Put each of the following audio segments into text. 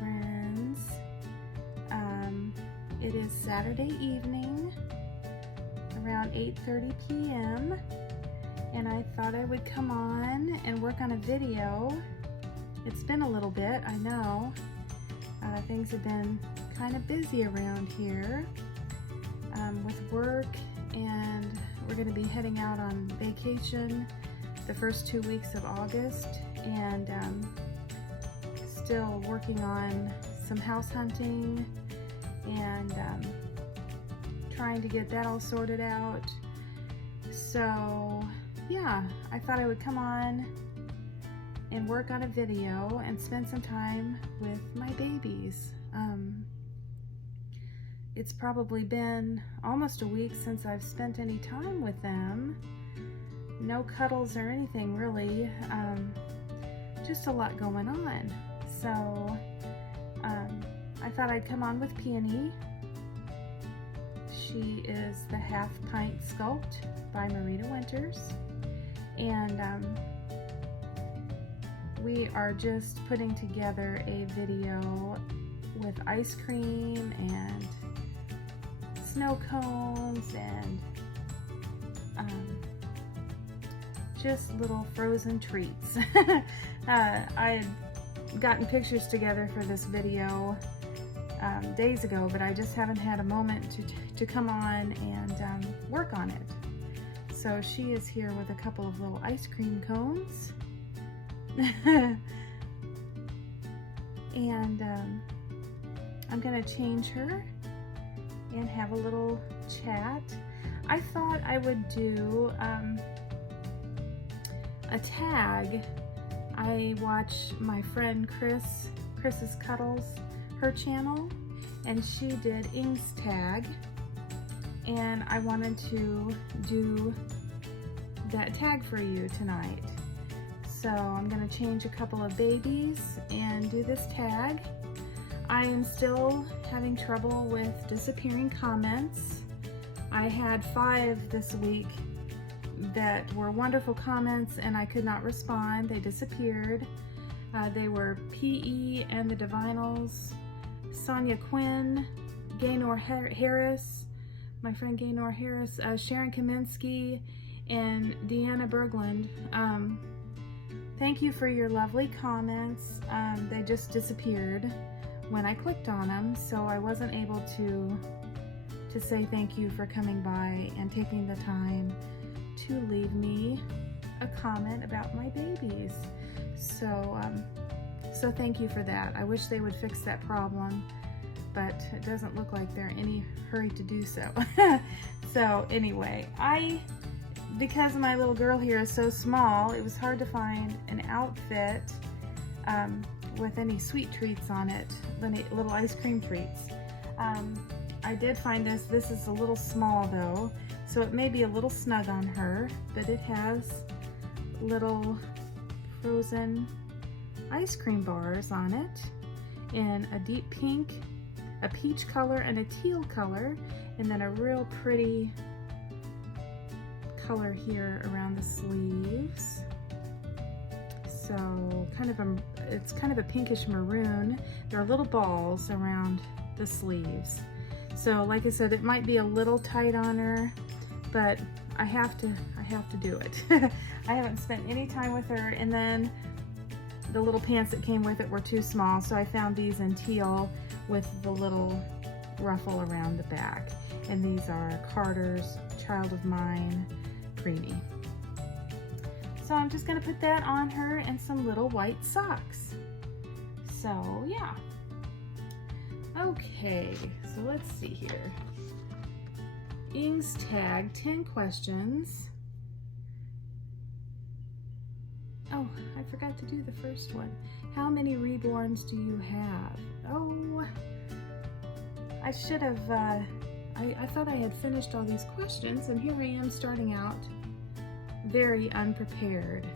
Friends. It is Saturday evening around 8:30 p.m. and I thought I would come on and work on a video. It's been a little bit, I know. Things have been kind of busy around here with work, and we're going to be heading out on vacation the first 2 weeks of August, and still working on some house hunting and trying to get that all sorted out. So yeah, I thought I would come on and work on a video and spend some time with my babies. It's probably been almost a week since I've spent any time with them. No cuddles or anything really, just a lot going on. So I thought I'd come on with Peony. She is the Half Pint Sculpt by Marita Winters, and we are just putting together a video with ice cream and snow cones and just little frozen treats. I had gotten pictures together for this video days ago, but I just haven't had a moment to come on and work on it. So she is here with a couple of little ice cream cones. And I'm gonna change her and have a little chat. I thought I would do a tag. I watch my friend Chris's Cuddles, her channel, and she did Ing's tag, and I wanted to do that tag for you tonight. So I'm going to change a couple of babies and do this tag. I am still having trouble with disappearing comments. I had 5 this week that were wonderful comments and I could not respond. They disappeared. They were PE and the Divinals, Sonia Quinn, Gaynor Harris, my friend Gaynor Harris, Sharon Kaminsky, and Deanna Berglund. Thank you for your lovely comments. They just disappeared when I clicked on them, so I wasn't able to say thank you for coming by and taking the time to leave me a comment about my babies. So thank you for that. I wish they would fix that problem, but it doesn't look like they're in any hurry to do so. So anyway, because my little girl here is so small, it was hard to find an outfit with any sweet treats on it, little ice cream treats. I did find this. This is a little small though, so it may be a little snug on her, but it has little frozen ice cream bars on it in a deep pink, a peach color, and a teal color, and then a real pretty color here around the sleeves. So it's kind of a pinkish maroon. There are little balls around the sleeves. So like I said, it might be a little tight on her, but I have to do it. I haven't spent any time with her, and then the little pants that came with it were too small, so I found these in teal. with the little ruffle around the back. And these are Carter's Child of Mine Preemie. So I'm just gonna put that on her and some little white socks. So yeah. Okay, so let's see here. Ing's tag, 10 questions. Oh, I forgot to do the first one. How many reborns do you have? Oh, I should have, I thought I had finished all these questions, and here I am starting out very unprepared.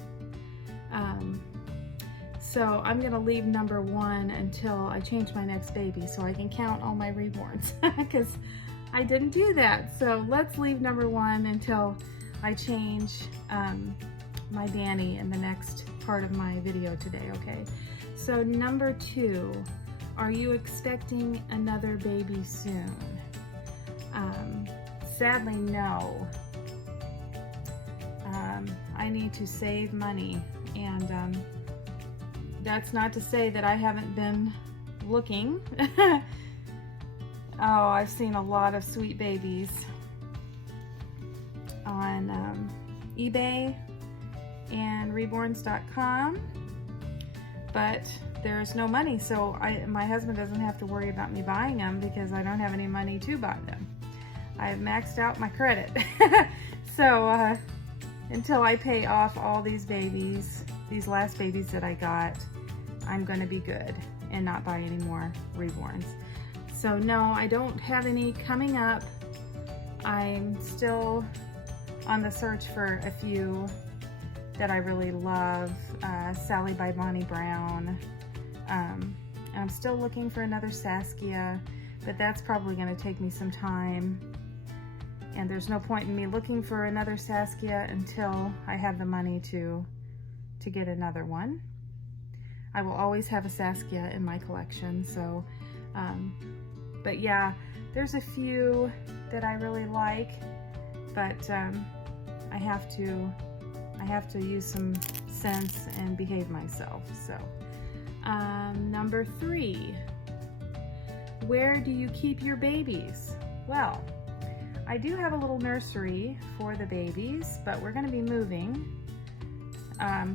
So I'm gonna leave number 1 until I change my next baby so I can count all my reborns, because I didn't do that. So let's leave number 1 until I change my Dani in the next part of my video today, okay? So number 2, are you expecting another baby soon? Sadly, no. I need to save money, and that's not to say that I haven't been looking. Oh, I've seen a lot of sweet babies on eBay and reborns.com, but there's no money, so my husband doesn't have to worry about me buying them because I don't have any money to buy them. I've maxed out my credit. So until I pay off all these babies, these last babies that I got, I'm gonna be good and not buy any more reborns. So no, I don't have any coming up. I'm still on the search for a few that I really love. Sally by Bonnie Brown. I'm still looking for another Saskia, but that's probably gonna take me some time. And there's no point in me looking for another Saskia until I have the money to get another one. I will always have a Saskia in my collection, so, but yeah, there's a few that I really like, but I have to use some sense and behave myself. So, number 3, where do you keep your babies? Well, I do have a little nursery for the babies, but we're going to be moving.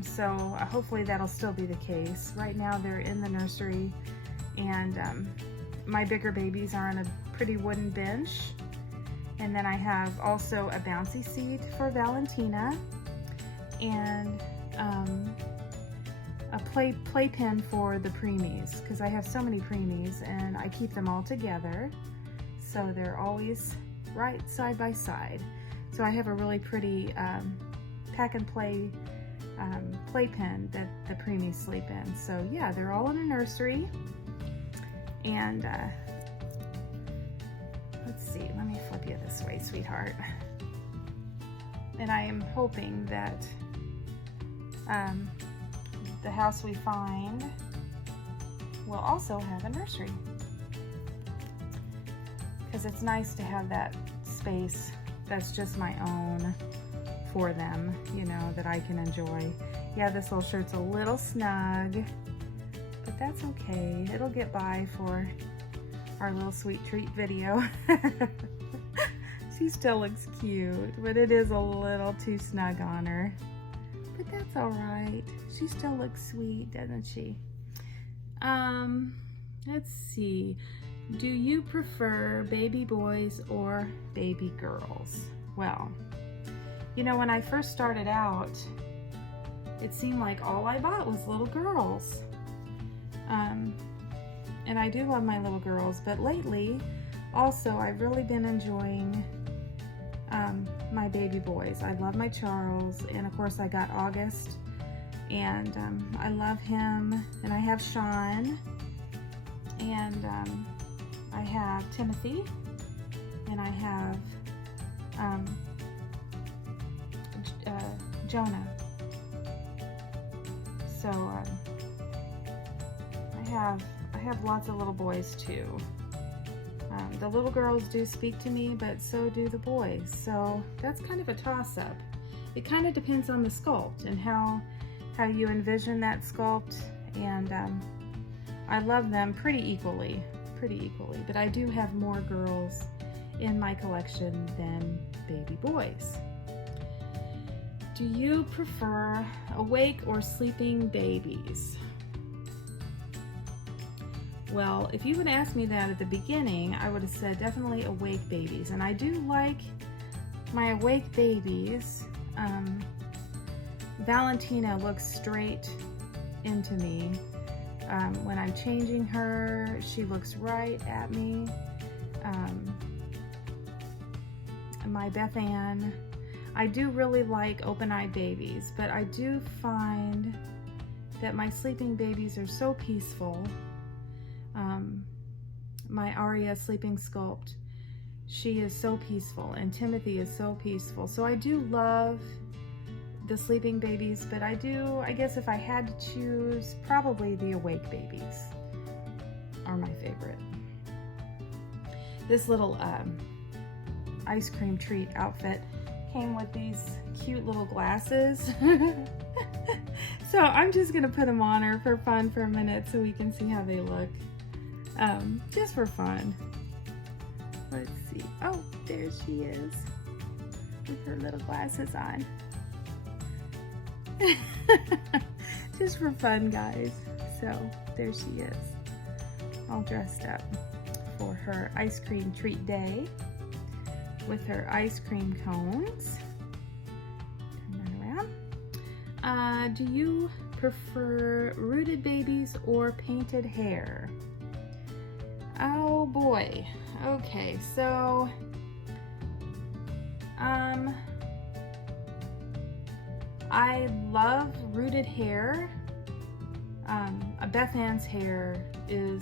So hopefully that'll still be the case. Right now they're in the nursery, and my bigger babies are on a pretty wooden bench. And then I have also a bouncy seat for Valentina, and a playpen for the preemies, because I have so many preemies and I keep them all together. So they're always right side by side. So I have a really pretty pack and play playpen that the preemies sleep in. So yeah, they're all in a nursery. And let's see, let me flip you this way, sweetheart. And I am hoping that the house we find will also have a nursery, because it's nice to have that space that's just my own for them, you know, that I can enjoy. Yeah, this little shirt's a little snug, but that's okay. It'll get by for our little sweet treat video. She still looks cute, but it is a little too snug on her. But that's all right. She still looks sweet, doesn't she? Let's see. Do you prefer baby boys or baby girls? Well, you know, when I first started out, it seemed like all I bought was little girls. And I do love my little girls, but lately, also, I've really been enjoying my baby boys. I love my Charles, and of course I got August, and I love him, and I have Sean, and I have Timothy, and I have Jonah. So I have lots of little boys too. The little girls do speak to me, but so do the boys. So that's kind of a toss-up. It kind of depends on the sculpt and how you envision that sculpt, and I love them pretty equally. pretty equally, but I do have more girls in my collection than baby boys. Do you prefer awake or sleeping babies? Well, if you would ask me that at the beginning, I would have said definitely awake babies. And I do like my awake babies. Valentina looks straight into me. When I'm changing her, she looks right at me. My Beth-Ann, I do really like open-eyed babies, but I do find that my sleeping babies are so peaceful. My Aria sleeping sculpt, she is so peaceful, and Timothy is so peaceful. So I do love the sleeping babies, but I guess if I had to choose, probably the awake babies are my favorite. This little ice cream treat outfit came with these cute little glasses. So I'm just gonna put them on her for fun for a minute so we can see how they look. Just for fun. Let's see. Oh, there she is with her little glasses on. Just for fun, guys. So there she is, all dressed up for her ice cream treat day with her ice cream cones. Turn that around. Do you prefer rooted babies or painted hair? Oh boy. Okay, so I love rooted hair. Beth-Ann's hair is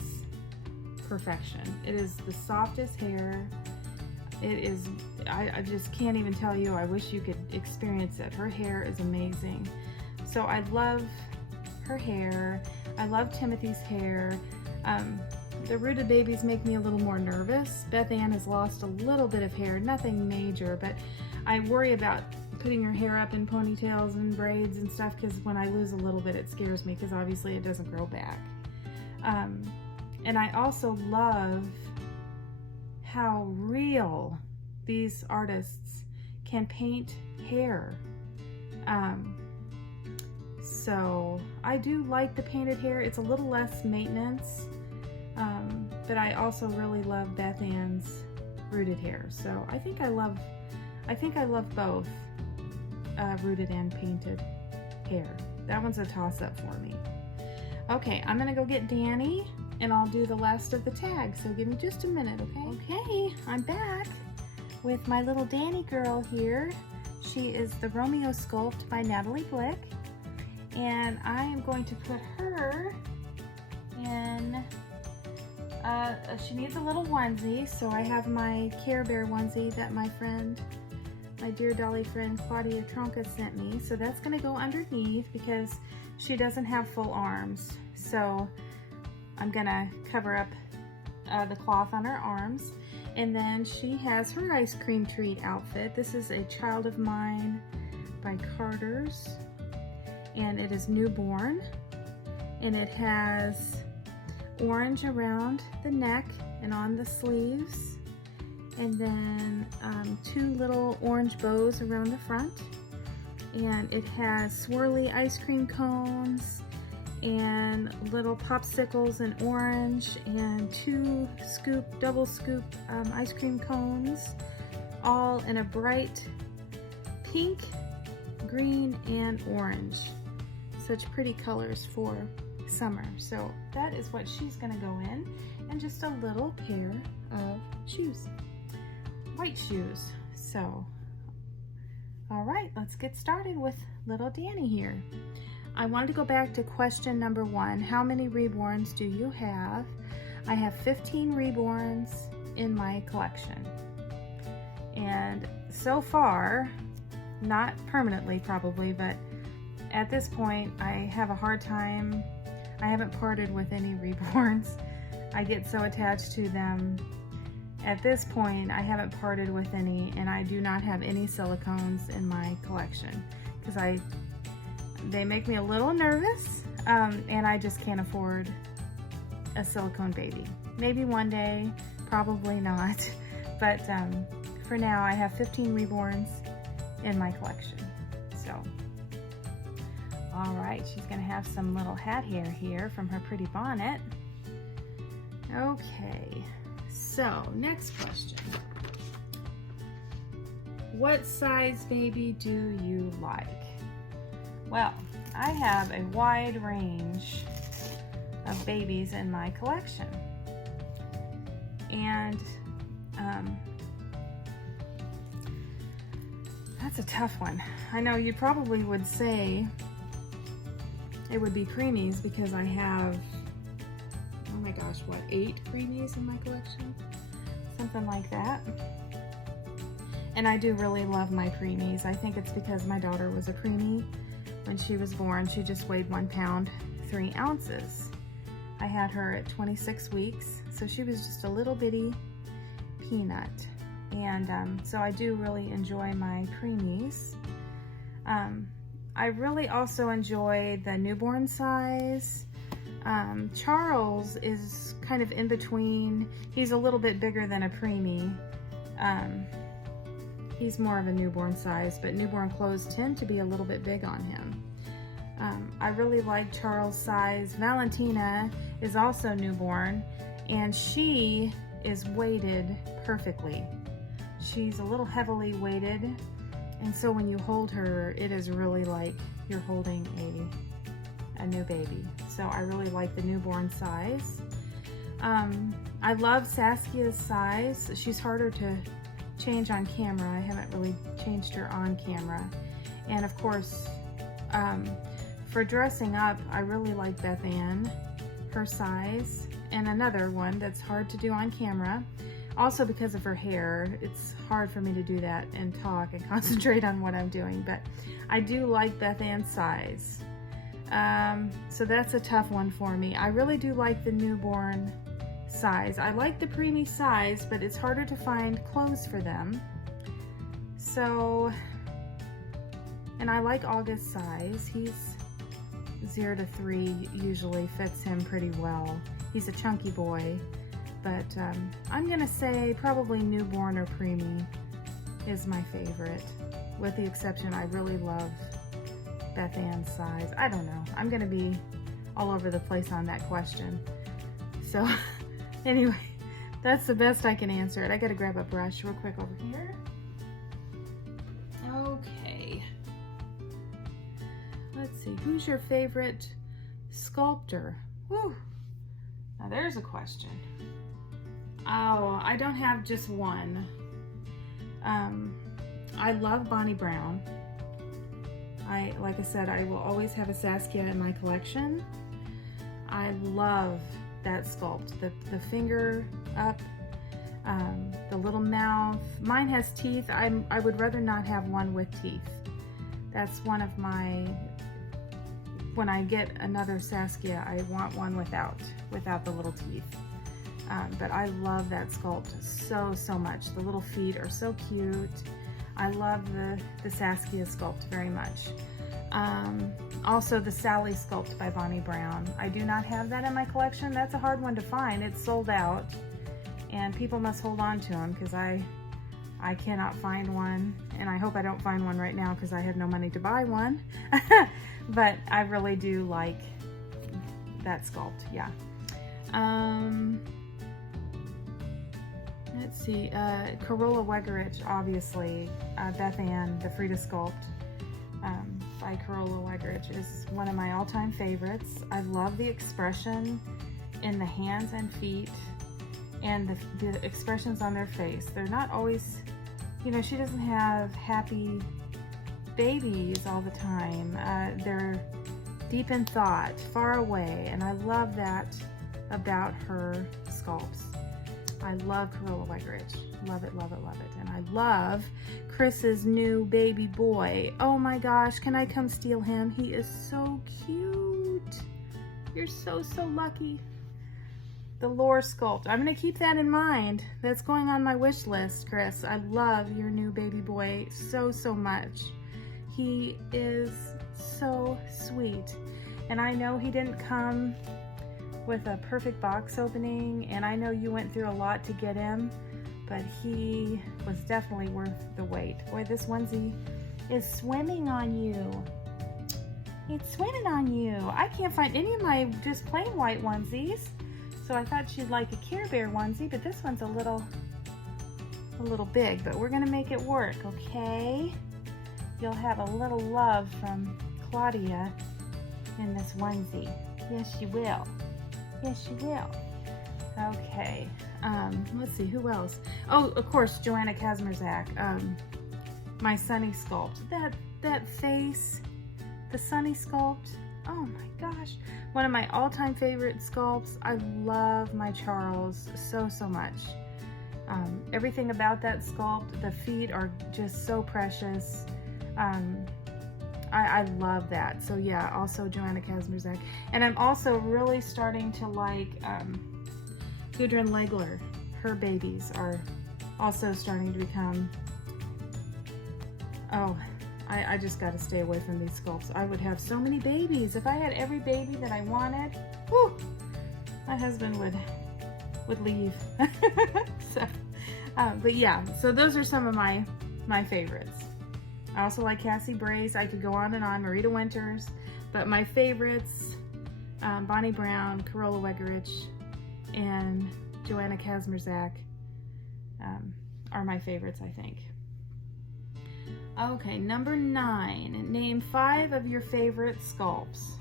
perfection. It is the softest hair. It is, I just can't even tell you. I wish you could experience it. Her hair is amazing. So I love her hair. I love Timothy's hair. The rooted babies make me a little more nervous. Beth-Ann has lost a little bit of hair, nothing major, but I worry about putting her hair up in ponytails and braids and stuff, because when I lose a little bit, it scares me, because obviously it doesn't grow back. And I also love how real these artists can paint hair. So I do like the painted hair. It's a little less maintenance, but I also really love Beth-Ann's rooted hair. So I think I love both rooted and painted hair. That one's a toss-up for me. Okay, I'm gonna go get Dani and I'll do the last of the tags. So give me just a minute, okay? Okay, I'm back with my little Dani girl here. She is the Romeo Sculpt by Natalie Blick. And I am going to put her in, she needs a little onesie, so I have my Care Bear onesie that my dear Dolly friend Claudia Tronca sent me. So that's gonna go underneath because she doesn't have full arms. So I'm gonna cover up the cloth on her arms. And then she has her ice cream treat outfit. This is a Child of Mine by Carter's. And it is newborn, and it has orange around the neck and on the sleeves, and then 2 little orange bows around the front, and it has swirly ice cream cones and little popsicles in orange, and 2 double scoop ice cream cones, all in a bright pink, green, and orange. Such pretty colors for summer. So that is what she's gonna go in, and just a little pair of shoes, white shoes. So, all right, let's get started with little Dani here. I wanted to go back to question number 1. How many reborns do you have? I have 15 reborns in my collection. And so far, not permanently probably, but at this point, I have a hard time. I haven't parted with any reborns. I get so attached to them. At this point, I haven't parted with any, and I do not have any silicones in my collection because they make me a little nervous, and I just can't afford a silicone baby. Maybe one day, probably not. But for now, I have 15 reborns in my collection. So, all right, she's gonna have some little hat hair here from her pretty bonnet. Okay, so next question. What size baby do you like? Well, I have a wide range of babies in my collection. And that's a tough one. I know you probably would say it would be preemies because I have, oh my gosh, what, 8 preemies in my collection? Something like that. And I do really love my preemies. I think it's because my daughter was a preemie when she was born. She just weighed 1 pound, 3 ounces. I had her at 26 weeks, so she was just a little bitty peanut. And so I do really enjoy my preemies. I really also enjoy the newborn size. Charles is kind of in between. He's a little bit bigger than a preemie. He's more of a newborn size, but newborn clothes tend to be a little bit big on him. I really like Charles' size. Valentina is also newborn, and she is weighted perfectly. She's a little heavily weighted, and so when you hold her, it is really like you're holding a new baby. So I really like the newborn size. I love Saskia's size. She's harder to change on camera. I haven't really changed her on camera. And of course, for dressing up, I really like Beth-Ann, her size. And another one that's hard to do on camera, also because of her hair. It's hard for me to do that and talk and concentrate on what I'm doing, but I do like Beth-Ann's size. So that's a tough one for me. I really do like the newborn size. I like the preemie size, but it's harder to find clothes for them. So, and I like August's size. He's 0 to 3 usually fits him pretty well. He's a chunky boy, but I'm gonna say probably newborn or preemie is my favorite, with the exception I really love Beth-Ann's size. I don't know. I'm gonna be all over the place on that question. So anyway, that's the best I can answer it. I gotta grab a brush real quick over here. Okay. Let's see, who's your favorite sculptor? Whew. Now there's a question. Oh, I don't have just one. I love Bonnie Brown. Like I said, I will always have a Saskia in my collection. I love that sculpt. The finger up, the little mouth. Mine has teeth. I would rather not have one with teeth. That's one of my, when I get another Saskia, I want one without the little teeth. But I love that sculpt so much. The little feet are so cute. I love the Saskia sculpt very much. Also the Sally sculpt by Bonnie Brown. I do not have that in my collection. That's a hard one to find. It's sold out, and people must hold on to them because I cannot find one, and I hope I don't find one right now because I have no money to buy one. But I really do like that sculpt, yeah. Let's see, Corolla Wegerich, obviously. Beth-Ann, the Frida sculpt by Corolla Wegerich is one of my all-time favorites. I love the expression in the hands and feet and the expressions on their face. They're not always, you know, she doesn't have happy babies all the time. They're deep in thought, far away, and I love that about her sculpts. I love Corolla Wegerich. Love it, love it, love it. And I love Chris's new baby boy. Oh my gosh, can I come steal him? He is so cute. You're so lucky. The Lore sculpt. I'm gonna keep that in mind. That's going on my wish list, Chris. I love your new baby boy so much. He is so sweet. And I know he didn't come with a perfect box opening, and I know you went through a lot to get him, but he was definitely worth the wait. Boy, this onesie is swimming on you. It's swimming on you. I can't find any of my just plain white onesies, so I thought she'd like a Care Bear onesie, but this one's a little big, but we're gonna make it work, okay? You'll have a little love from Claudia in this onesie. Yes, you will. Yes, you will. Okay, let's see, who else? Oh, of course, Joanna Kazmierzak, my Sunny sculpt. That face, the Sunny sculpt, oh my gosh. One of my all-time favorite sculpts. I love my Charles so much. Everything about that sculpt, the feet are just so precious. I love that. So yeah, also Joanna Kazmierzak. And I'm also really starting to like Gudrun Legler. Her babies are also starting to become, oh, I just got to stay away from these sculpts. I would have so many babies. If I had every baby that I wanted, whew, my husband would leave. So, but yeah, so those are some of my favorites. I also like Cassie Brace. I could go on and on. Marita Winters, but my favorites, Bonnie Brown, Carola Wegerich, and Joanna Kazmierzak are my favorites, I think. Okay, number 9. Name 5 of your favorite sculpts.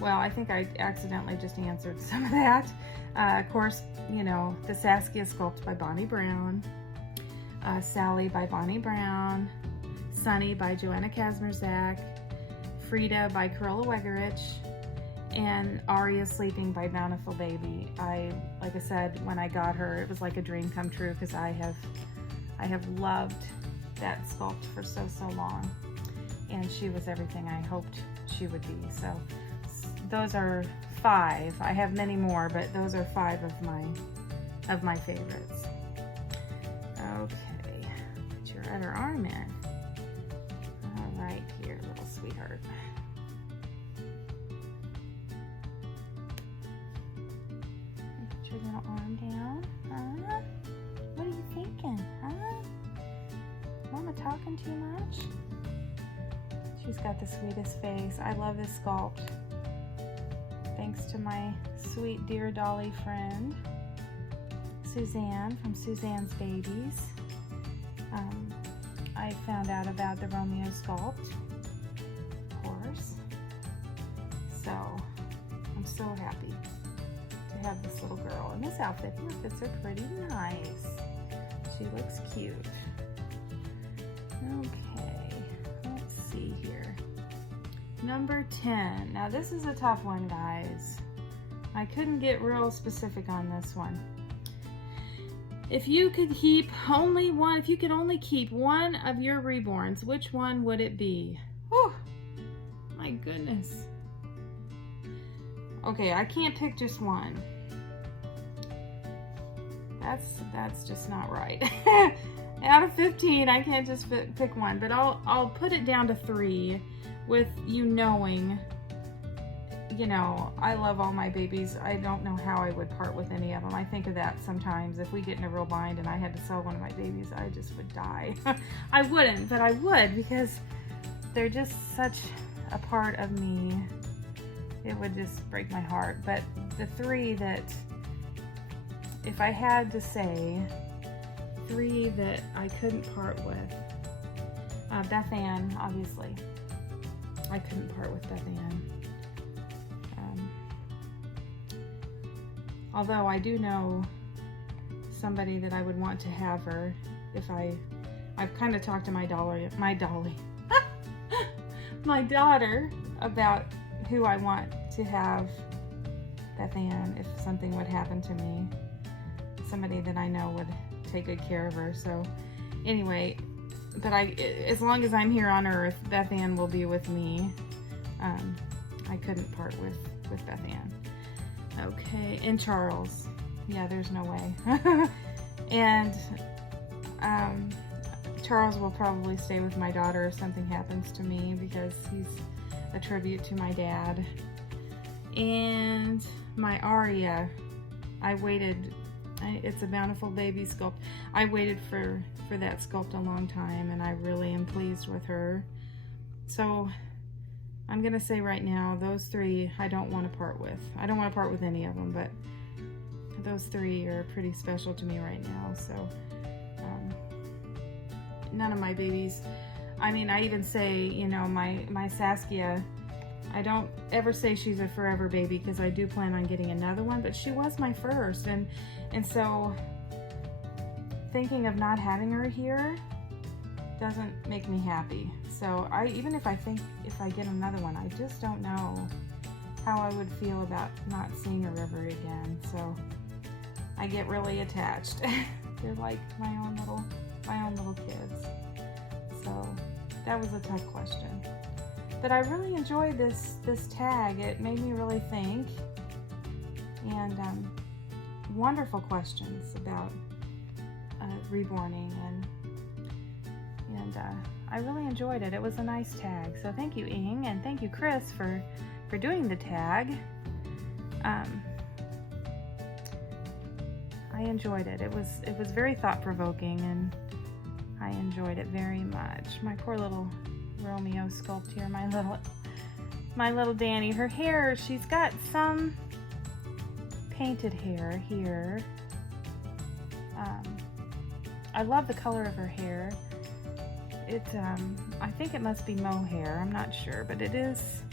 Well, I think I accidentally just answered some of that. Of course, you know, the Saskia sculpt by Bonnie Brown, Sally by Bonnie Brown, Sunny by Joanna Kazmierzak, Frida by Carola Wegerich, and Aria Sleeping by Bountiful Baby. Like I said, when I got her, it was like a dream come true, because I have loved that sculpt for so long, and she was everything I hoped she would be. So those are 5. I have many more, but those are 5 of my favorites. Okay, put your other arm in. All right, here, little sweetheart. Put your little arm down. Huh? What are you thinking, huh? Mama talking too much? She's got the sweetest face. I love this sculpt. Thanks to my sweet Dear Dolly friend, Suzanne from Suzanne's Babies. I found out about the Romeo sculpt, of course. So I'm so happy to have this little girl in this outfit. The outfits are pretty nice. She looks cute. Okay, let's see here. Number 10. Now this is a tough one, guys. I couldn't get real specific on this one. If you could if you could only keep one of your reborns, which one would it be? Oh, my goodness. Okay, I can't pick just one. That's just not right. Out of 15, I can't just pick one, but I'll put it down to 3, with you knowing, you know, I love all my babies. I don't know how I would part with any of them. I think of that sometimes. If we get in a real bind and I had to sell one of my babies, I just would die. I wouldn't, but I would, because they're just such a part of me. It would just break my heart. But the 3 that, if I had to say 3 that I couldn't part with, Beth-Ann, obviously. I couldn't part with Beth-Ann. Although I do know somebody that I would want to have her if I've kind of talked to my daughter about who I want to have Beth-Ann if something would happen to me. Somebody that I know would take good care of her. So anyway, but as long as I'm here on earth, Beth-Ann will be with me. I couldn't part with Beth-Ann. Okay, and Charles. Yeah, there's no way. And Charles will probably stay with my daughter if something happens to me, because he's a tribute to my dad. And my Aria, I waited, it's a Bountiful Baby sculpt. I waited for that sculpt a long time, and I really am pleased with her. So I'm gonna say right now, those three I don't want to part with. I don't want to part with any of them, but those three are pretty special to me right now. So none of my babies, I mean, I even say, you know, my Saskia, I don't ever say she's a forever baby because I do plan on getting another one, but she was my first, and so thinking of not having her here doesn't make me happy. So even if I get another one, I just don't know how I would feel about not seeing her ever again. So I get really attached. They're like my own little kids. So that was a tough question. But I really enjoyed this tag. It made me really think, and wonderful questions about reborning, and I really enjoyed it. It was a nice tag. So thank you, Ing, and thank you, Chris, for doing the tag. I enjoyed it. It was very thought-provoking, and I enjoyed it very much. My poor little Romeo sculpt here, my little Dani. Her hair, she's got some painted hair here. I love the color of her hair. I think it must be mohair. I'm not sure, but it isn't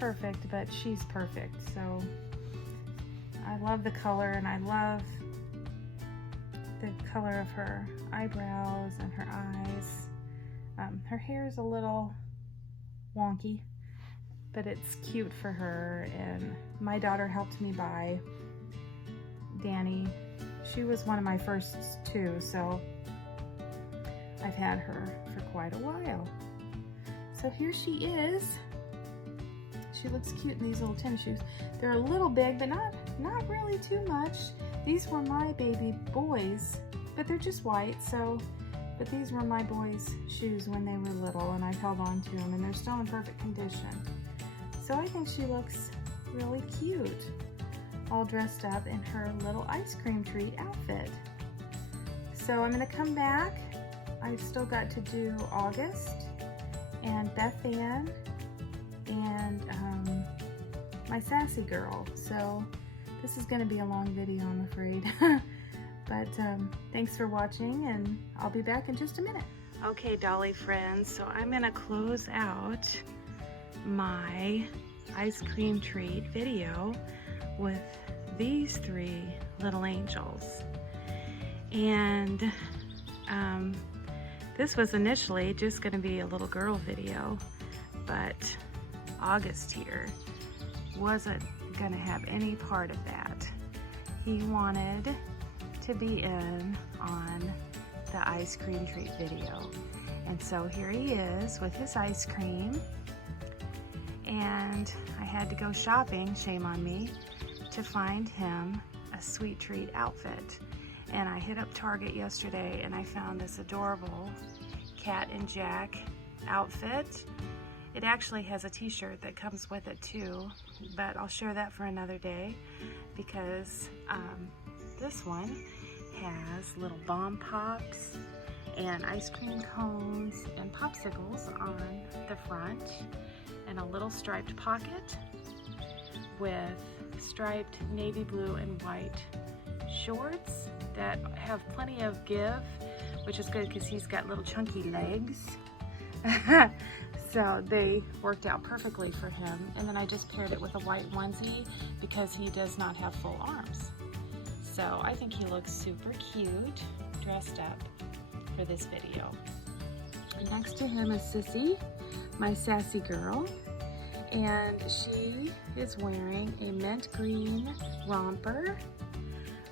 perfect, but she's perfect. So I love the color, and I love the color of her eyebrows and her eyes. Her hair is a little wonky, but it's cute for her, and my daughter helped me buy Dani. She was one of my first too, so I've had her for quite a while. So here she is. She looks cute in these little tennis shoes. They're a little big, but not really too much. These were my baby boys, but they're just white, but these were my boys' shoes when they were little, and I've held on to them, and they're still in perfect condition. So I think she looks really cute, all dressed up in her little ice cream treat outfit. So I'm gonna come back. I've still got to do August and Beth-Ann and my sassy girl. So this is gonna be a long video, I'm afraid. But thanks for watching, and I'll be back in just a minute. Okay, Dolly friends, so I'm gonna close out my ice cream treat video with these three little angels. And this was initially just gonna be a little girl video, but August here wasn't gonna have any part of that. He wanted to be in on the ice cream treat video. And so here he is with his ice cream, and I had to go shopping, shame on me, to find him a sweet treat outfit. And I hit up Target yesterday and I found this adorable Cat and Jack outfit. It actually has a t-shirt that comes with it too, but I'll share that for another day, because this one has little bomb pops and ice cream cones and popsicles on the front, and a little striped pocket with striped navy blue and white shorts that have plenty of give, which is good because he's got little chunky legs. So they worked out perfectly for him. And then I just paired it with a white onesie because he does not have full arms. So I think he looks super cute dressed up for this video. And next to him is Sissy, my sassy girl. And she is wearing a mint green romper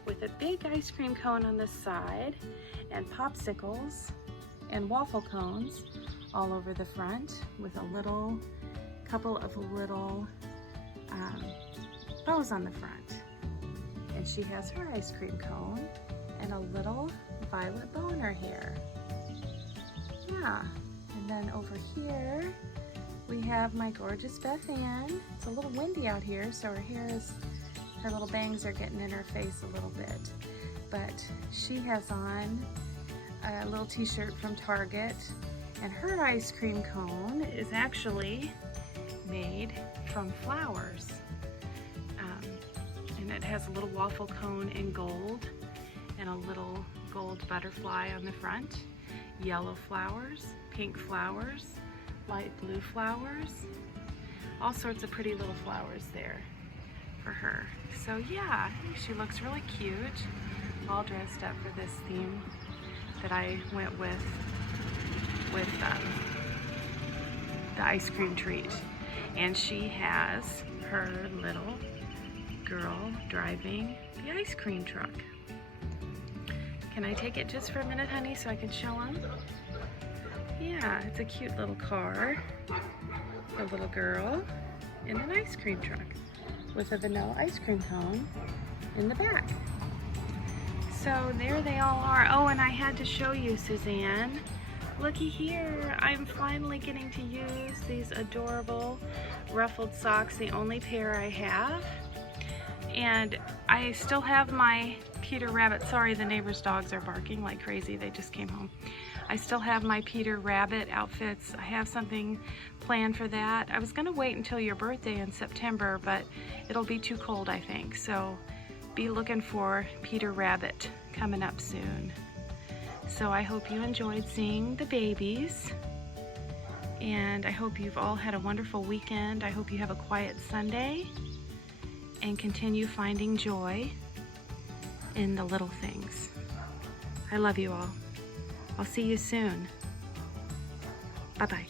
with a big ice cream cone on the side, and popsicles and waffle cones all over the front, with a couple of little bows on the front. And she has her ice cream cone and a little violet bow in her hair. Yeah, and then over here we have my gorgeous Beth-Ann. It's a little windy out here, so her little bangs are getting in her face a little bit. But she has on a little t-shirt from Target, and her ice cream cone is actually made from flowers. And it has a little waffle cone in gold and a little gold butterfly on the front, yellow flowers, pink flowers, light blue flowers, all sorts of pretty little flowers there for her. So yeah, I think she looks really cute, all dressed up for this theme that I went with the ice cream treat. And she has her little girl driving the ice cream truck. Can I take it just for a minute, honey, so I can show them? Yeah, it's a cute little car, a little girl in an ice cream truck with a vanilla ice cream cone in the back. So there they all are. Oh, and I had to show you, Suzanne. Looky here, I'm finally getting to use these adorable ruffled socks, the only pair I have. And I still have my Peter Rabbit, sorry, the neighbor's dogs are barking like crazy, they just came home. I still have my Peter Rabbit outfits. I have something planned for that. I was gonna wait until your birthday in September, but it'll be too cold, I think. So be looking for Peter Rabbit coming up soon. So I hope you enjoyed seeing the babies, and I hope you've all had a wonderful weekend. I hope you have a quiet Sunday and continue finding joy in the little things. I love you all. I'll see you soon. Bye-bye.